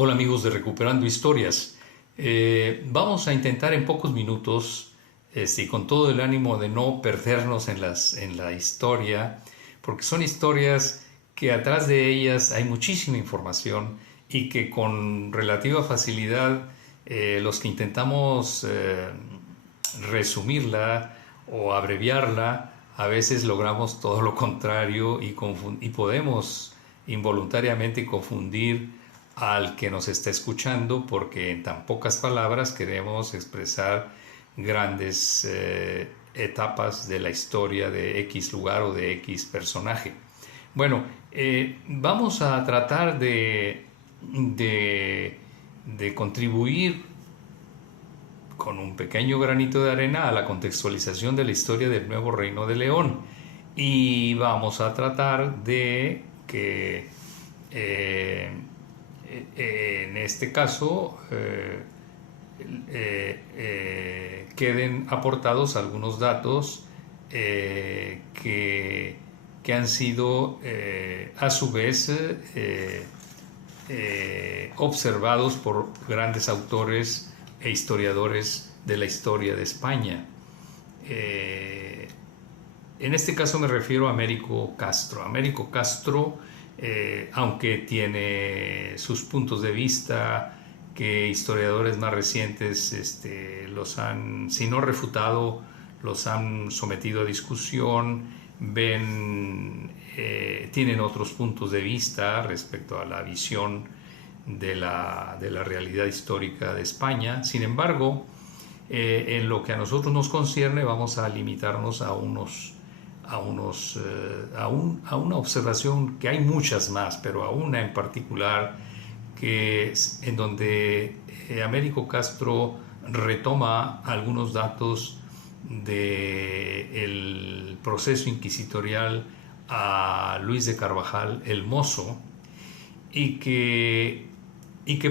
Hola amigos de Recuperando Historias. Vamos a intentar en pocos minutos, y con todo el ánimo de no perdernos en la historia, porque son historias que atrás de ellas hay muchísima información y que con relativa facilidad los que intentamos resumirla o abreviarla, a veces logramos todo lo contrario y podemos involuntariamente confundir al que nos está escuchando porque en tan pocas palabras queremos expresar grandes etapas de la historia de X lugar o de X personaje. Bueno, vamos a tratar de contribuir con un pequeño granito de arena a la contextualización de la historia del Nuevo Reino de León. Y vamos a tratar de que en este caso queden aportados algunos datos que han sido a su vez observados por grandes autores e historiadores de la historia de España. En este caso me refiero a Américo Castro. Américo Castro, aunque tiene sus puntos de vista que historiadores más recientes los han, si no refutado, los han sometido a discusión, tienen otros puntos de vista respecto a la visión de la realidad histórica de España. Sin embargo, en lo que a nosotros nos concierne, vamos a limitarnos a una observación, que hay muchas más, pero a una en particular, en donde Américo Castro retoma algunos datos del proceso inquisitorial a Luis de Carvajal el Mozo, y que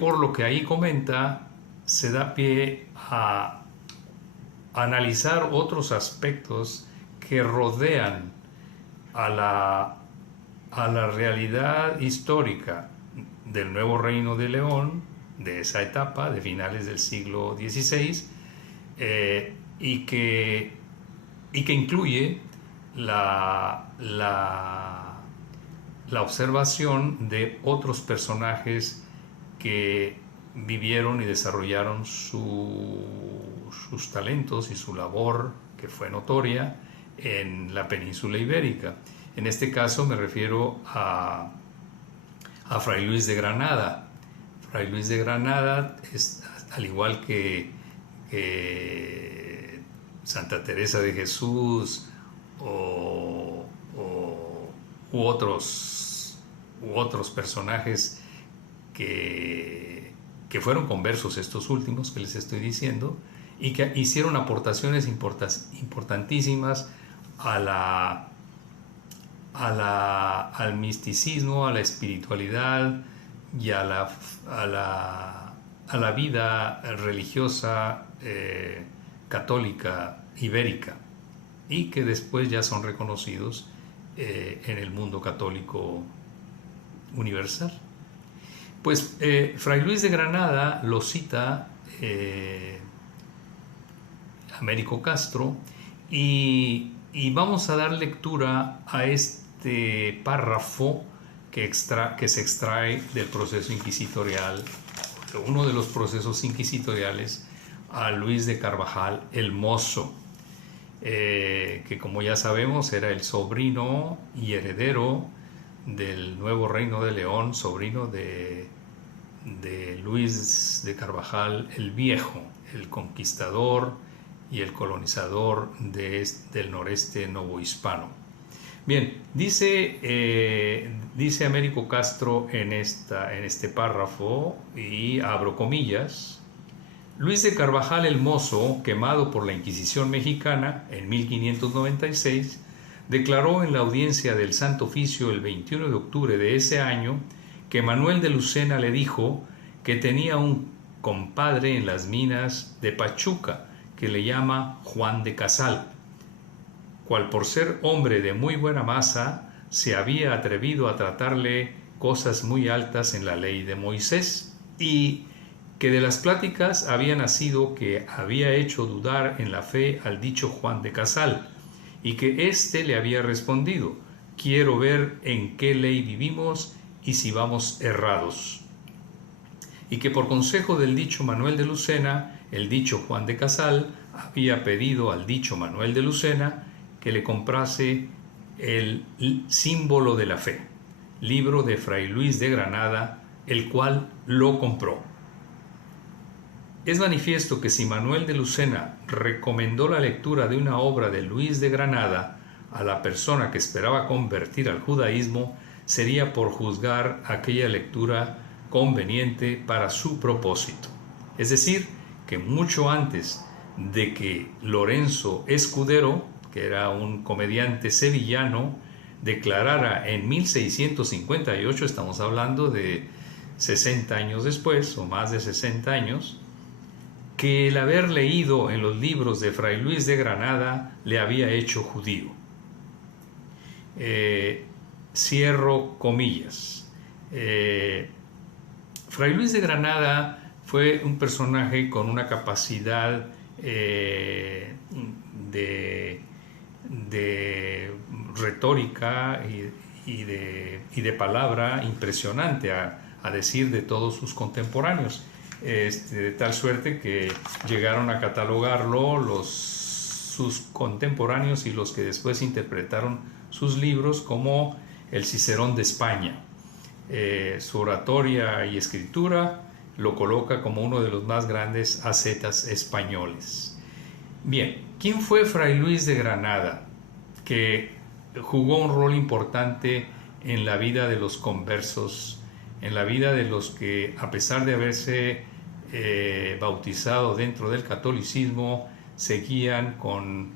por lo que ahí comenta se da pie a analizar otros aspectos que rodean a la realidad histórica del Nuevo Reino de León, de esa etapa de finales del siglo XVI, y que incluye la observación de otros personajes que vivieron y desarrollaron sus talentos y su labor, que fue notoria en la península ibérica. En este caso me refiero a Fray Luis de Granada. Fray Luis de Granada es, al igual que Santa Teresa de Jesús u otros personajes que fueron conversos, estos últimos que les estoy diciendo, y que hicieron aportaciones importantísimas al misticismo, a la espiritualidad y a la vida religiosa católica ibérica, y que después ya son reconocidos en el mundo católico universal. Pues Fray Luis de Granada lo cita Américo Castro, y vamos a dar lectura a este párrafo que se extrae del proceso inquisitorial, uno de los procesos inquisitoriales a Luis de Carvajal el Mozo, que como ya sabemos era el sobrino y heredero del Nuevo Reino de León, sobrino de Luis de Carvajal el Viejo, el conquistador y el colonizador del noreste novohispano. Bien, dice Américo Castro en este párrafo, y abro comillas: Luis de Carvajal el Mozo, quemado por la Inquisición mexicana en 1596, declaró en la audiencia del Santo Oficio el 21 de octubre de ese año que Manuel de Lucena le dijo que tenía un compadre en las minas de Pachuca que le llama Juan de Casal, cual por ser hombre de muy buena masa se había atrevido a tratarle cosas muy altas en la ley de Moisés. y que de las pláticas había nacido que había hecho dudar en la fe al dicho Juan de Casal, y que éste le había respondido: quiero ver en qué ley vivimos y si vamos errados. Y que por consejo del dicho Manuel de Lucena, el dicho Juan de Casal había pedido al dicho Manuel de Lucena que le comprase el Símbolo de la Fe, libro de Fray Luis de Granada, el cual lo compró. Es manifiesto que si Manuel de Lucena recomendó la lectura de una obra de Luis de Granada a la persona que esperaba convertir al judaísmo, sería por juzgar aquella lectura conveniente para su propósito. Es decir, que mucho antes de que Lorenzo Escudero, que era un comediante sevillano, declarara en 1658, estamos hablando de 60 años después, o más de 60 años, que el haber leído en los libros de Fray Luis de Granada le había hecho judío. Cierro comillas. Fray Luis de Granada fue un personaje con una capacidad de retórica y de palabra impresionante, a decir de todos sus contemporáneos. De tal suerte que llegaron a catalogarlo sus contemporáneos y los que después interpretaron sus libros como el Cicerón de España. Su oratoria y escritura lo coloca como uno de los más grandes ascetas españoles. Bien, ¿quién fue Fray Luis de Granada? Que jugó un rol importante en la vida de los conversos, en la vida de los que, a pesar de haberse bautizado dentro del catolicismo, seguían con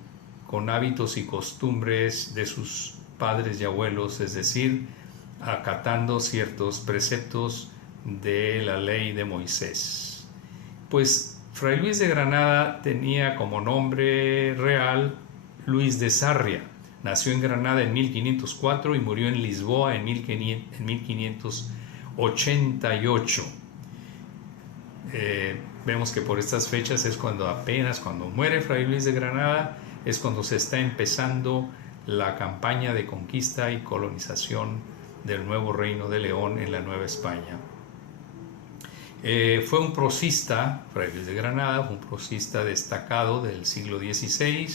hábitos y costumbres de sus padres y abuelos, es decir, acatando ciertos preceptos de la ley de Moisés. Pues Fray Luis de Granada tenía como nombre real Luis de Sarria. Nació en Granada en 1504 y murió en Lisboa en 1588. Vemos que por estas fechas es cuando muere Fray Luis de Granada, es cuando se está empezando la campaña de conquista y colonización del nuevo Reino de León en la Nueva España. Fue un prosista, Fray Luis de Granada, un prosista destacado del siglo XVI.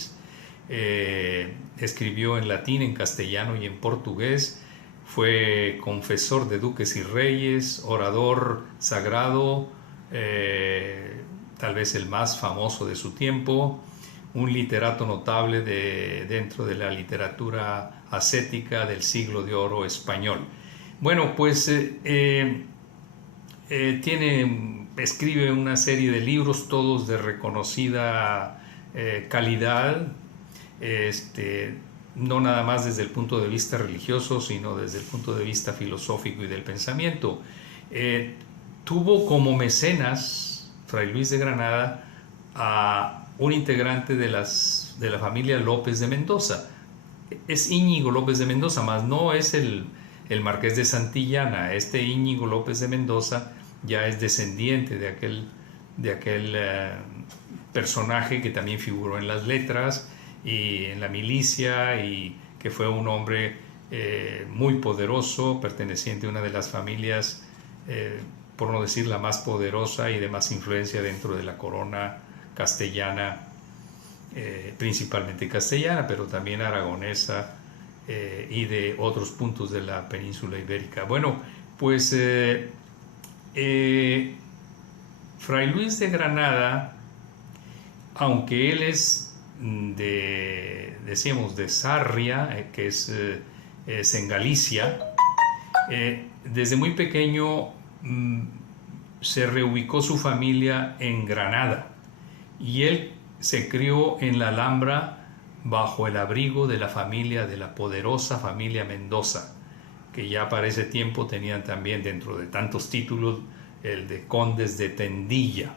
Escribió en latín, en castellano y en portugués. Fue confesor de duques y reyes, orador sagrado, tal vez el más famoso de su tiempo, un literato notable dentro de la literatura ascética del siglo de oro español. Bueno, pues escribe una serie de libros, todos de reconocida calidad, no nada más desde el punto de vista religioso, sino desde el punto de vista filosófico y del pensamiento. Tuvo como mecenas Fray Luis de Granada a un integrante de la familia López de Mendoza. Es Íñigo López de Mendoza, más no es el Marqués de Santillana. Este Íñigo López de Mendoza ya es descendiente de aquel personaje que también figuró en las letras y en la milicia, y que fue un hombre muy poderoso, perteneciente a una de las familias, por no decir la más poderosa y de más influencia dentro de la corona castellana, principalmente castellana, pero también aragonesa y de otros puntos de la península ibérica. Bueno, pues Fray Luis de Granada, aunque él es de Sarria, que es en Galicia, desde muy pequeño se reubicó su familia en Granada y él se crió en la Alhambra bajo el abrigo de la poderosa familia Mendoza, que ya para ese tiempo tenían también, dentro de tantos títulos, el de condes de Tendilla.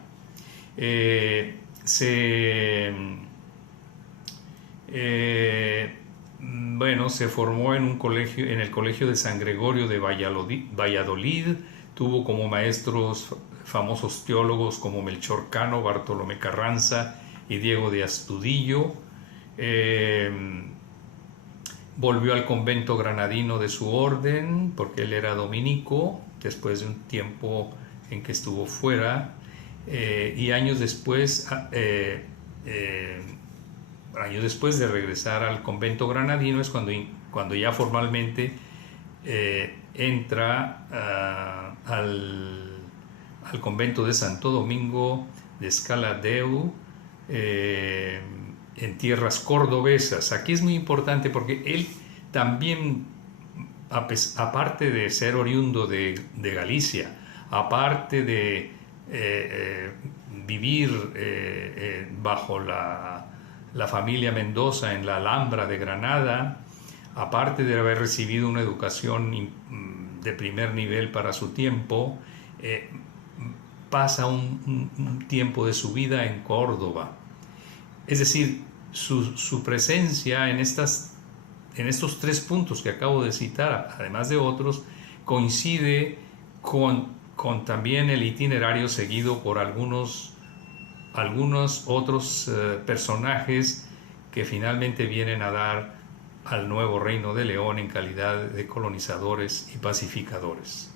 Se formó en el colegio de San Gregorio de Valladolid, tuvo como maestros famosos teólogos como Melchor Cano, Bartolomé Carranza y Diego de Astudillo. Volvió al convento granadino de su orden, porque él era dominico, después de un tiempo en que estuvo fuera, y años después de regresar al convento granadino es cuando ya formalmente entra al convento de Santo Domingo de Scala Deu, en tierras cordobesas. Aquí es muy importante porque él también, aparte de ser oriundo de Galicia, aparte de vivir bajo la familia Mendoza en la Alhambra de Granada, aparte de haber recibido una educación de primer nivel para su tiempo, pasa un tiempo de su vida en Córdoba. Es decir, su presencia en estos 3 puntos que acabo de citar, además de otros, coincide con también el itinerario seguido por algunos otros personajes que finalmente vienen a dar al nuevo Reino de León en calidad de colonizadores y pacificadores.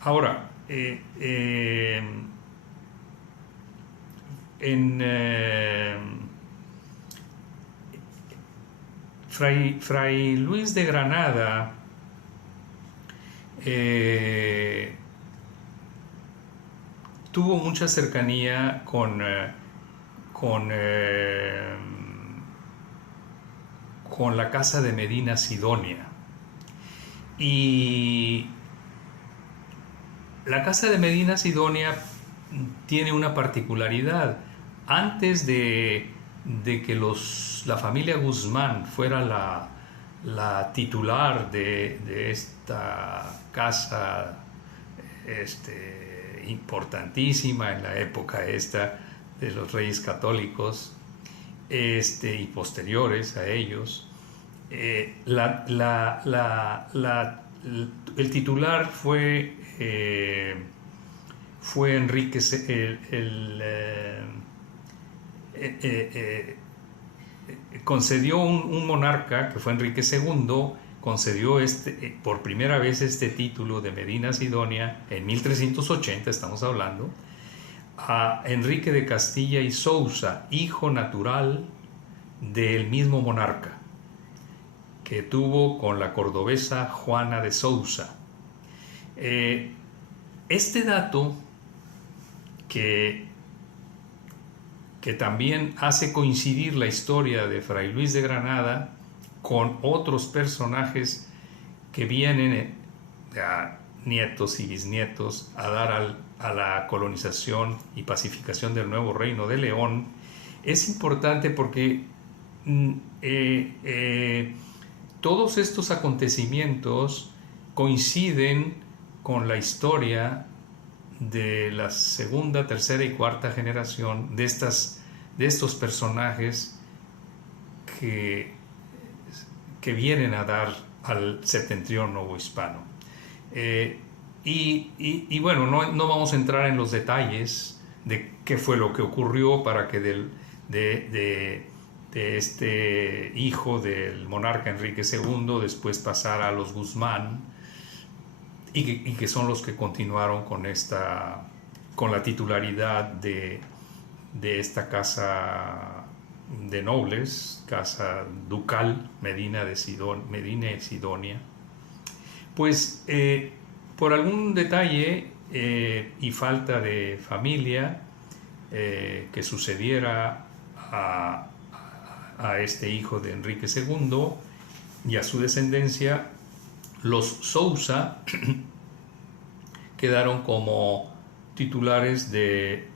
Ahora, Fray Luis de Granada tuvo mucha cercanía con la casa de Medina Sidonia, y la casa de Medina Sidonia tiene una particularidad. Antes de que la familia Guzmán fuera la titular de esta casa importantísima en la época de los reyes católicos y posteriores a ellos, el titular fue Enrique concedió un monarca que fue Enrique II, concedió por primera vez este título de Medina Sidonia en 1380, estamos hablando, a Enrique de Castilla y Sousa, hijo natural del mismo monarca, que tuvo con la cordobesa Juana de Sousa. Este dato que también hace coincidir la historia de Fray Luis de Granada con otros personajes que vienen, nietos y bisnietos, a dar a la colonización y pacificación del nuevo Reino de León, es importante porque todos estos acontecimientos coinciden con la historia de la segunda, tercera y cuarta generación de estos personajes que vienen a dar al septentrión novohispano. Y bueno, no vamos a entrar en los detalles de qué fue lo que ocurrió para que de este hijo del monarca Enrique II después pasara a los Guzmán, y que son los que continuaron con la titularidad de esta casa de nobles, casa ducal Medina y Sidonia. Pues por algún detalle y falta de familia que sucediera a este hijo de Enrique II y a su descendencia, los Sousa quedaron como titulares del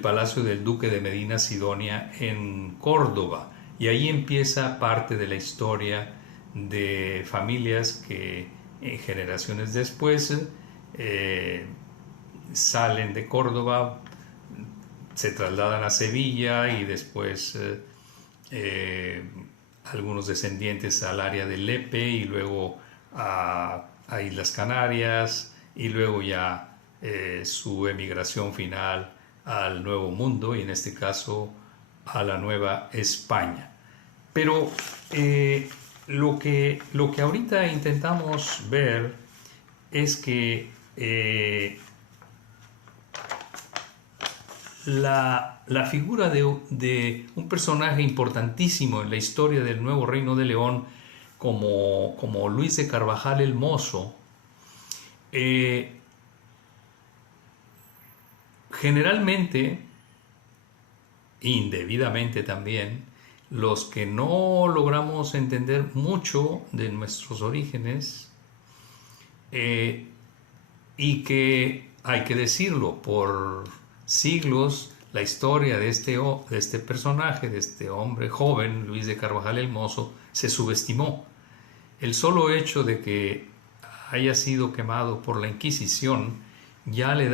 palacio del duque de Medina Sidonia en Córdoba, y ahí empieza parte de la historia de familias que generaciones después salen de Córdoba, se trasladan a Sevilla y después algunos descendientes al área de Lepe y luego a Islas Canarias y luego ya su emigración final al Nuevo Mundo y en este caso a la Nueva España. Pero lo que ahorita intentamos ver es que la figura de un personaje importantísimo en la historia del Nuevo Reino de León como Luis de Carvajal el Mozo, generalmente, indebidamente también, los que no logramos entender mucho de nuestros orígenes, y que hay que decirlo, por siglos la historia de este personaje, de este hombre joven, Luis de Carvajal el Mozo, se subestimó. El solo hecho de que haya sido quemado por la Inquisición ya le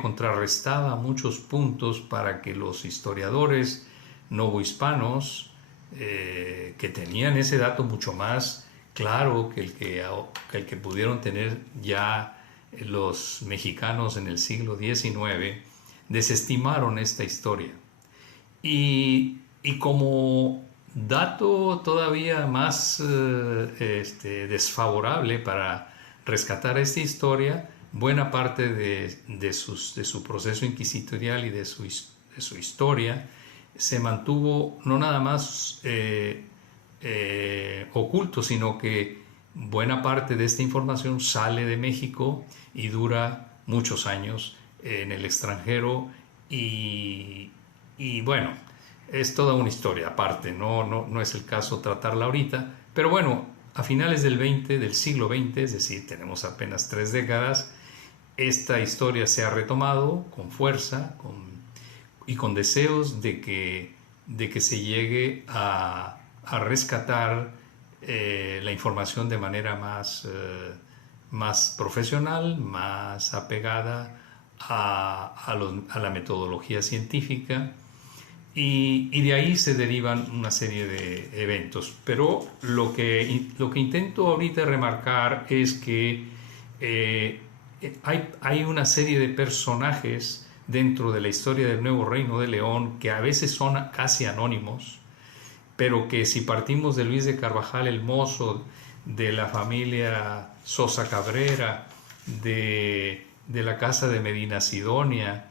contrarrestaba muchos puntos para que los historiadores novohispanos, que tenían ese dato mucho más claro que el que pudieron tener ya los mexicanos en el siglo XIX, desestimaron esta historia. Y como dato todavía más desfavorable para rescatar esta historia, buena parte de su proceso inquisitorial y de su historia se mantuvo no nada más oculto, sino que buena parte de esta información sale de México y dura muchos años en el extranjero y bueno, es toda una historia aparte, no es el caso tratarla ahorita, pero bueno, a finales del siglo XX, es decir, tenemos apenas 3 décadas, esta historia se ha retomado con fuerza y con deseos de que se llegue a rescatar la información de manera más profesional, más apegada a la metodología científica, y de ahí se derivan una serie de eventos. Pero lo que intento ahorita remarcar es que hay una serie de personajes dentro de la historia del Nuevo Reino de León que a veces son casi anónimos, pero que si partimos de Luis de Carvajal el Mozo, de la familia Sosa Cabrera, de la casa de Medina Sidonia,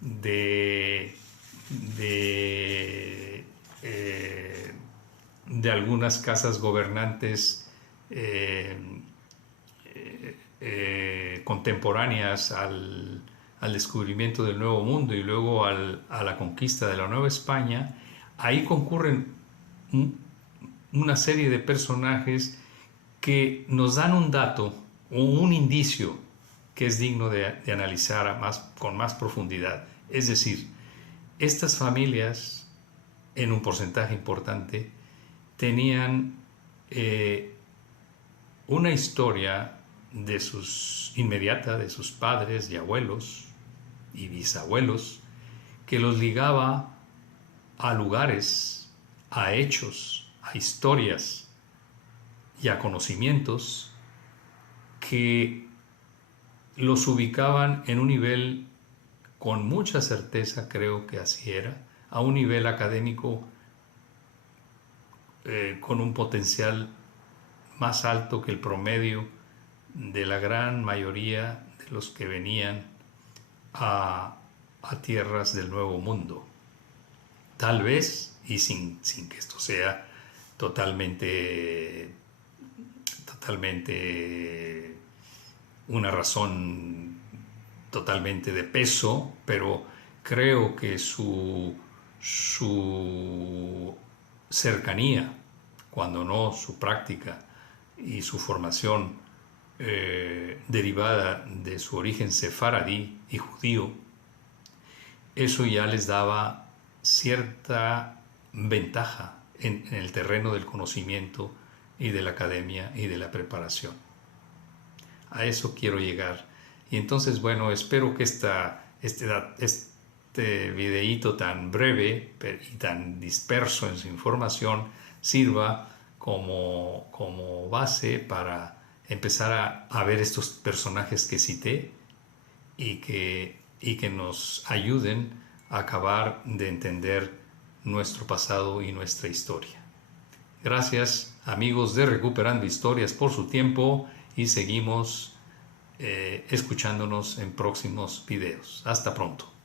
de algunas casas gobernantes contemporáneas al descubrimiento del Nuevo Mundo y luego a la conquista de la Nueva España, ahí concurren una serie de personajes que nos dan un dato o un indicio que es digno de analizar con más profundidad. Es decir, estas familias, en un porcentaje importante, tenían una historia inmediata de sus padres y abuelos y bisabuelos que los ligaba a lugares, a hechos, a historias y a conocimientos que los ubicaban en un nivel, con mucha certeza creo que así era, a un nivel académico con un potencial más alto que el promedio de la gran mayoría de los que venían a tierras del Nuevo Mundo. Tal vez, y sin que esto sea totalmente una razón totalmente de peso, pero creo que su cercanía, cuando no su práctica y su formación derivada de su origen sefaradí y judío, eso ya les daba cierta ventaja en el terreno del conocimiento y de la academia y de la preparación. A eso quiero llegar. Y entonces, bueno, espero que este videíto tan breve y tan disperso en su información sirva como base para empezar a ver estos personajes que cité y que nos ayuden a acabar de entender nuestro pasado y nuestra historia. Gracias, amigos de Recuperando Historias, por su tiempo y seguimos escuchándonos en próximos videos. Hasta pronto.